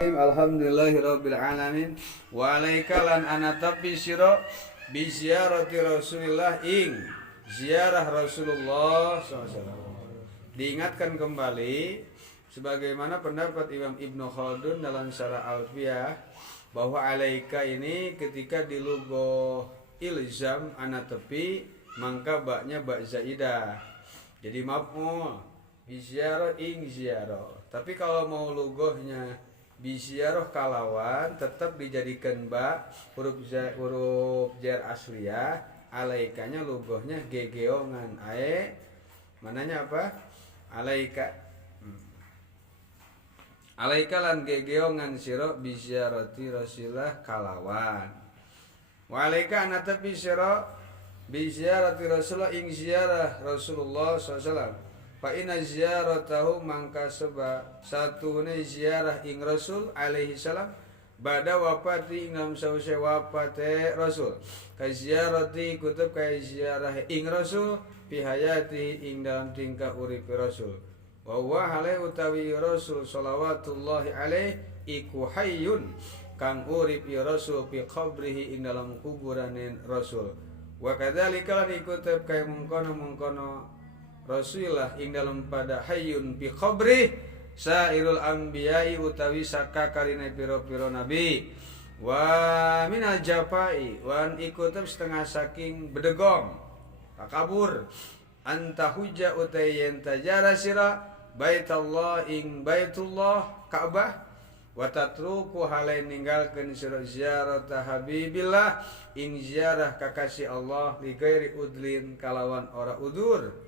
Alhamdulillahirabbil alamin wa alaika lan anatapi sira bi ziyarati Rasulillah ing ziarah Rasulullah SAW. Diingatkan kembali sebagaimana pendapat Imam Ibnu Khaldun dalam Syarah Alfiyah bahwa alaika ini ketika di lugah ilzam anatapi maka baknya bak zaidah. Jadi maf'ul bi ziyarah ing ziarah. Tapi kalau mau lugahnya bisyarah kalawan tetap dijadikan ba huruf jar asliyah, alaikanya lugohnya gegeongan ae mananya apa alaika alaika lan gegeongan sira bisyarati Rasulillah kalawan wa alaika anatapi sira bisyarati Rasulullah ing ziarah Rasulullah SAW. Fa inna ziyaratahu mangka seba satune ziarah ing Rasul alaihi salam bada wafati ingam sause wafate Rasul ka ziyarati kutub ka ziarah ing Rasul fi hayati ing dalam tingkah urip Rasul wa huwa hale utawi Rasul shalawatullahi alaihi iku hayyun kang urip Rasul fi qabrihi ing dalam kuburanin Rasul wa kadzalika lan kutub ka mengkono Rasulullah ing dalam pada hayyun bi qabri sairul anbiya'i utawi sakakarine pira-pira nabi wa minal jafai wan ikutem setengah saking bedegong takabur anta hujja utai yen tajara sira baitullah ing baitullah Ka'bah wa tatruku halain ninggalkeun sira ziarah habibillah ing ziarah kakasih Allah li ghairi udlin kalawan ora udur.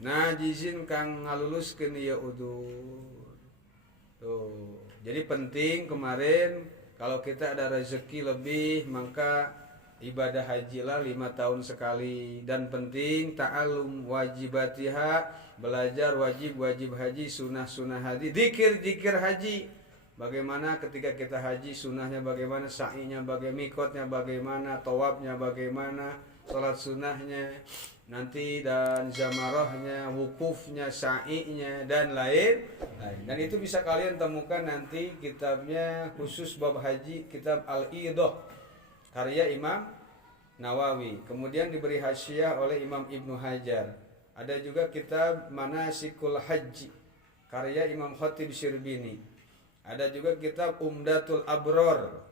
Nah jizin kang ngaluluskeun ieu udur. Tuh. Jadi penting kemarin kalau kita ada rezeki lebih maka ibadah hajilah 5 tahun sekali dan penting ta'allum wajibatiha belajar wajib haji sunah haji zikir haji. Bagaimana ketika kita haji sunnahnya bagaimana, sa'inya bagaimana, mikotnya bagaimana, tawafnya bagaimana, salat sunnahnya nanti dan zamarahnya, wukufnya, sa'inya dan lain. Dan itu bisa kalian temukan nanti kitabnya khusus bab haji, kitab Al-Idah karya Imam Nawawi. Kemudian diberi hasyiah oleh Imam Ibnu Hajar. Ada juga kitab Manasikul Haji karya Imam Khatib Syrbini. Ada juga kitab Umdatul Abror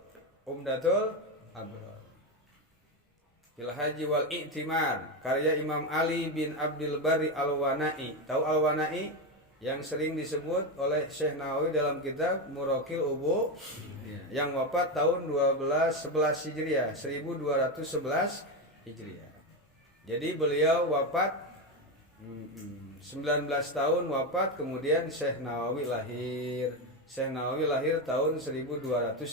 Fil Haji wal I'timar karya Imam Ali bin Abdul Bari Al-Wanai. Tahu Al-Wanai yang sering disebut oleh Syekh Nawawi dalam kitab Murakil Ubu yang wafat tahun 1211 Hijriah, 1211 Hijriah. Jadi beliau wafat 19 tahun wafat, kemudian Syekh Nawawi lahir. Syekh Nawawi lahir tahun 1230.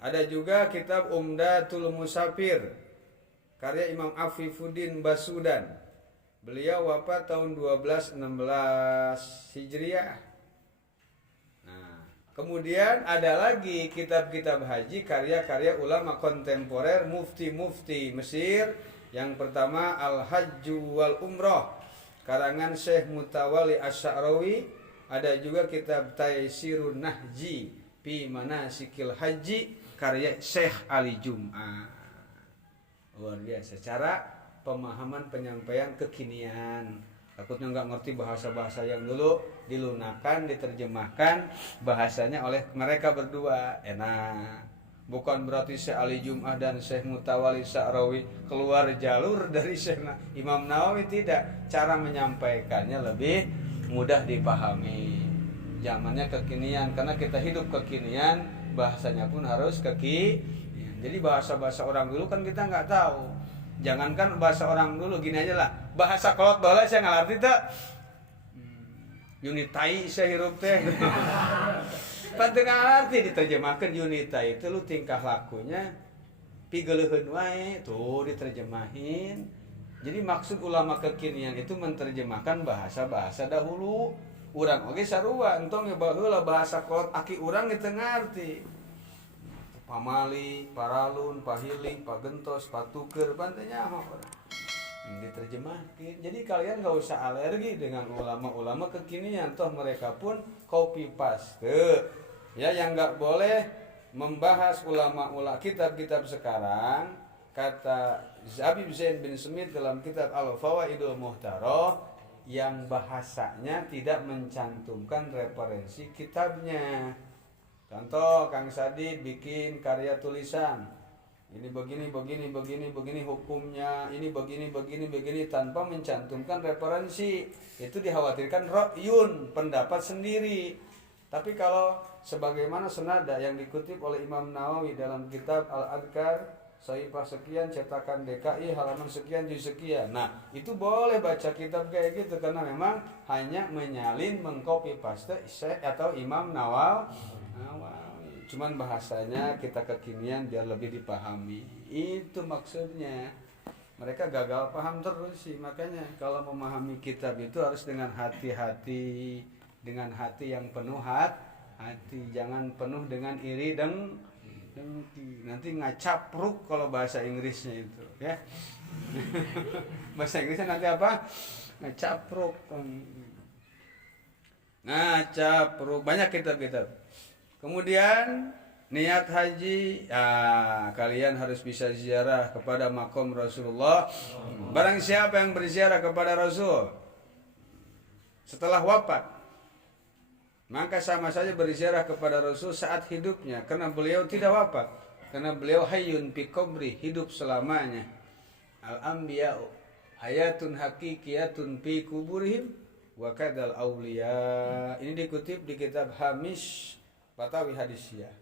Ada juga kitab Umdatul Musafir karya Imam Afifuddin Basudan. Beliau wafat tahun 1216 Hijriah. Nah, kemudian ada lagi kitab-kitab haji karya-karya ulama kontemporer mufti-mufti Mesir. Yang pertama Al-Hajju wal Umrah karangan Syekh Mutawalli Asy-Sya'rawi. Ada juga kitab Taysirun Nahji fi Manasikil Haji karya Syekh Ali Jum'ah. Luar biasa cara pemahaman penyampaian kekinian. Takutnya nggak ngerti bahasa-bahasa yang dulu dilunakan, diterjemahkan bahasanya oleh mereka berdua. Enak. Bukan berarti Syekh Ali Jum'ah dan Syekh Mutawalli Sya'rawi keluar jalur dari Syekh Imam Nawawi, tidak. Cara menyampaikannya lebih mudah dipahami. Zamannya kekinian karena kita hidup kekinian, bahasanya pun harus kekinian. Jadi bahasa-bahasa orang dulu kan kita nggak tahu. Jangankan bahasa orang dulu, gini aja lah. Bahasa kolot bola saya nggak ngerti tuh. Unitai saya hirup teh. Penting ngerti diterjemahkan unitai itu lu tingkah lakunya pigeuleun wae tuh diterjemahin. Jadi maksud ulama kekinian itu menerjemahkan bahasa-bahasa dahulu. Urang oge sarua entong ya baheula bahasa kolot aki urang teu ngarti. Pamali, paralun, pahiling, pagentos, patuker, bantenya apa. diterjemahkan. Jadi kalian gak usah alergi dengan ulama-ulama kekinian, toh mereka pun copy paste. Ya, yang gak boleh membahas ulama-ulama kitab-kitab sekarang, kata Habib Zain bin Smith dalam kitab Al-Fawaidul Muhtaroh, yang bahasanya tidak mencantumkan referensi kitabnya. Contoh, Kang Sadi bikin karya tulisan, ini begini hukumnya, ini begini tanpa mencantumkan referensi, itu dikhawatirkan ra'yun, pendapat sendiri. Tapi kalau sebagaimana senada yang dikutip oleh Imam Nawawi dalam kitab Al-Adhkar, Saifah sekian, cetakan DKI, halaman sekian, juz sekian. Nah, itu boleh baca kitab kayak gitu, karena memang hanya menyalin, mengcopy paste Syekh atau Imam Nawawi. Cuman bahasanya kita kekinian biar lebih dipahami. Itu maksudnya. Mereka gagal paham terus sih. Makanya kalau memahami kitab itu harus dengan hati-hati, dengan hati yang penuh hati, jangan penuh dengan iri dengki. Nanti ngacapruk kalau bahasa Inggrisnya itu, ya. Bahasa Inggrisnya nanti apa? Ngacapruk. Banyak kitab-kitab. Kemudian niat haji, kalian harus bisa ziarah kepada makom Rasulullah. Barang siapa yang berziarah kepada Rasul setelah wafat, maka sama saja berziarah kepada Rasul saat hidupnya, karena beliau tidak wafat, karena beliau hayyun fi qabri, hidup selamanya. Al-anbiya'u hayatun haqiqiyatun fi kuburihim wa kadal auliya. Ini dikutip di kitab Hamish Fatawi Hadisiyah.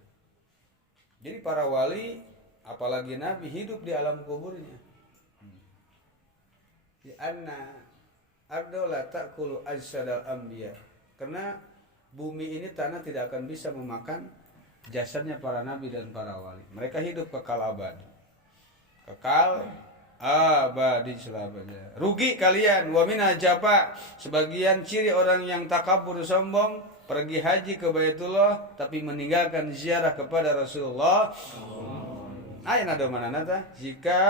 Jadi para wali, apalagi Nabi, hidup di alam kuburnya. Di anna ardo la ta'kulu ajsadal anbiya. Karena bumi ini, tanah, tidak akan bisa memakan jasadnya para nabi dan para wali. Mereka hidup kekal abadi. Kekal abadi selamanya. Rugi kalian, wa min ajaba. Sebagian ciri orang yang takabur, sombong, pergi haji ke Baitullah tapi meninggalkan ziarah kepada Rasulullah. Ayat nada mana nada? Jika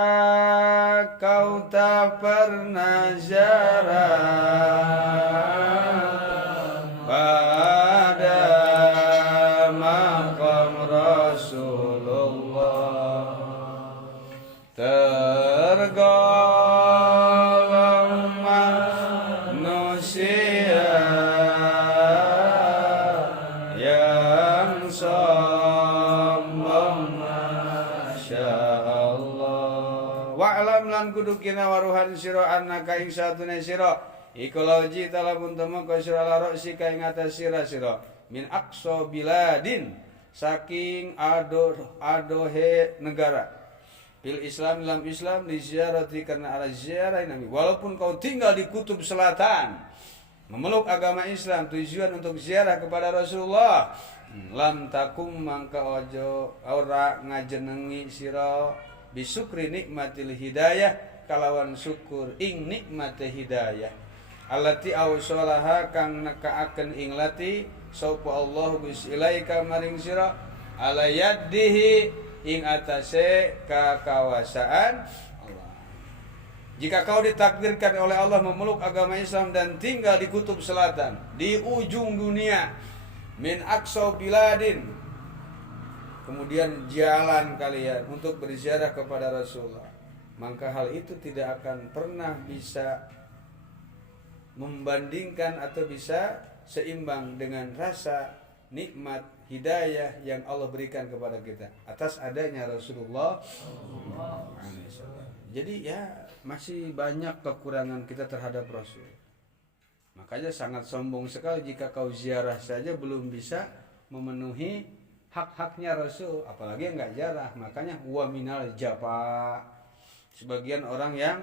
kau tak pernah ziarah pada makam Rasulullah, tergolong manusia yang sombong. Masya Allah. Wa'lam lan kudu kina waruhan sira annaka ing satune sira iku lauji talabun temu ka sira larosi ka ing atas sira min aqsa biladin, saking adohe negara, bil Islam dalam Islam, di ziarati karena ala ziarah Nabi. Walaupun kau tinggal di kutub selatan, memeluk agama Islam, tujuan untuk ziarah kepada Rasulullah, lam takum mangka ojo ora ngajenengi sira bisukri nikmatil hidayah, kalawan syukur ing nikmate hidayah, allati awsalaha kang nekaaken ing lati sapa Allah Gusti ilaika maring sira ala yaddihi ing atase kakawasaan Allah. Jika kau ditakdirkan oleh Allah memeluk agama Islam dan tinggal di kutub selatan, di ujung dunia, min aqsa biladin, kemudian jalan kalian untuk berziarah kepada Rasulullah, maka hal itu tidak akan pernah bisa membandingkan atau bisa seimbang dengan rasa nikmat hidayah yang Allah berikan kepada kita atas adanya Rasulullah. Jadi ya masih banyak kekurangan kita terhadap Rasul. Makanya sangat sombong sekali jika kau ziarah saja belum bisa memenuhi hak-haknya Rasul, apalagi enggak ziarah. Makanya wa minal japa. Sebagian orang yang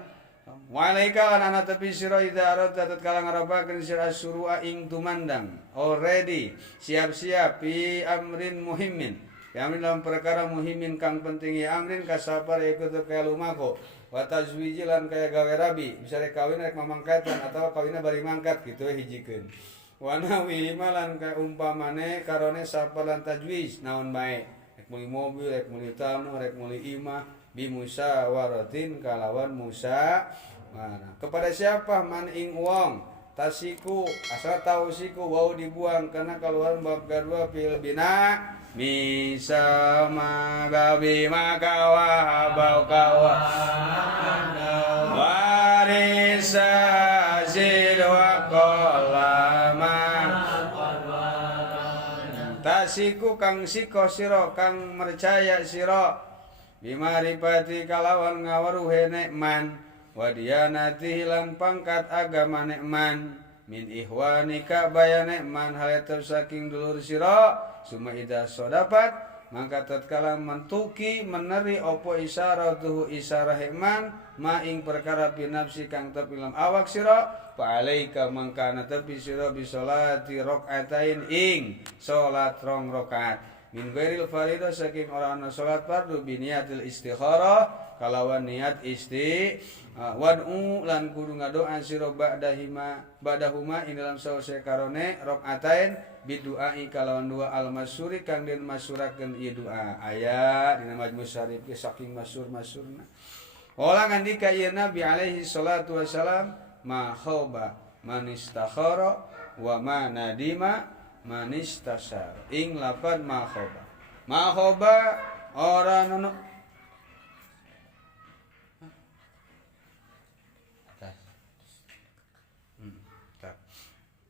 walaika lan ana tepi sira ida arada tatkala ngarapakeun sira surua ing tumandang, already siap-siap fi amrin muhimmin, yamin dalam perkara muhimin kang penting ya amrin kasapar ikut kaya lumako wa tazwiji lan kaya gawe rabi, bisa rek kawin rek mamangkatan atau kawinna bari mangkat gitu hijikeun. Wa nawi malan kaya umpamane karone sapalan tajwiz naon bae, rek meuli mobil, rek meuli tanah, rek meuli imah, bi musawaratin kalawan Nah, kepada siapa man ing wong tasiku asal tausiku wau dibuang karena keluar bab kedua fil bina misa magabi makawa bau kawa warisa zilwa kolama tasiku kang siko siro kang mercaya siro bimaripati kalawan ngawaruhe nekman wadiyanati hilang pangkat agama nekman min ihwanika baya nekman haletab saking dulur siro suma ida sodapat maka tatkala mentuki meneri opo isyaratuhu isyarah hekman ma ing perkara binafsi kang tepilam awak siro fa'alaika mangkana tepi siro bisolati rok'atain ing solat rong rokaat min ghairil faridah saking orang salat fardu biniatil istikharah kalawan niat wad'u lan kudu ngadoa sira ba'dahuma ing dalam sause karone rakaatain biduai kalawan dua al-masyuri kang den masyurakeun ieu doa aya dina majmu' syarif saking masyhur-masyhurna wala ngandika ieu nabi alaihi salatu wasalam ma khaba man istakhara wa ma nadima man istasar ing lafad ma khaba ora nono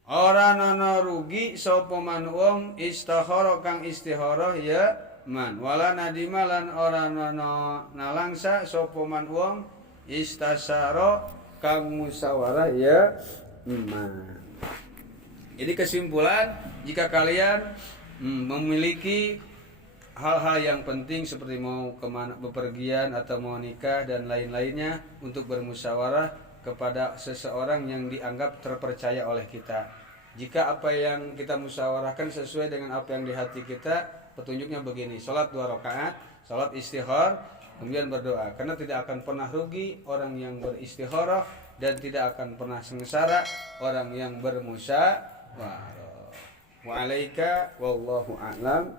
ora nono rugi sapa man wong istakhara kang istikharah ya man wala nadima lan ora nono nalangsa sapa man wong istasara kang musyawarah ya man. Jadi kesimpulan jika kalian memiliki hal-hal yang penting seperti mau kemana bepergian atau mau nikah dan lain-lainnya untuk bermusyawarah kepada seseorang yang dianggap terpercaya oleh kita. Jika apa yang kita musyawarahkan sesuai dengan apa yang di hati kita, petunjuknya begini: salat 2 rakaat, salat istikharah, kemudian berdoa. Karena tidak akan pernah rugi orang yang beristikharah dan tidak akan pernah sengsara orang yang bermusyawarah. Wa alaika wallahu a'lam.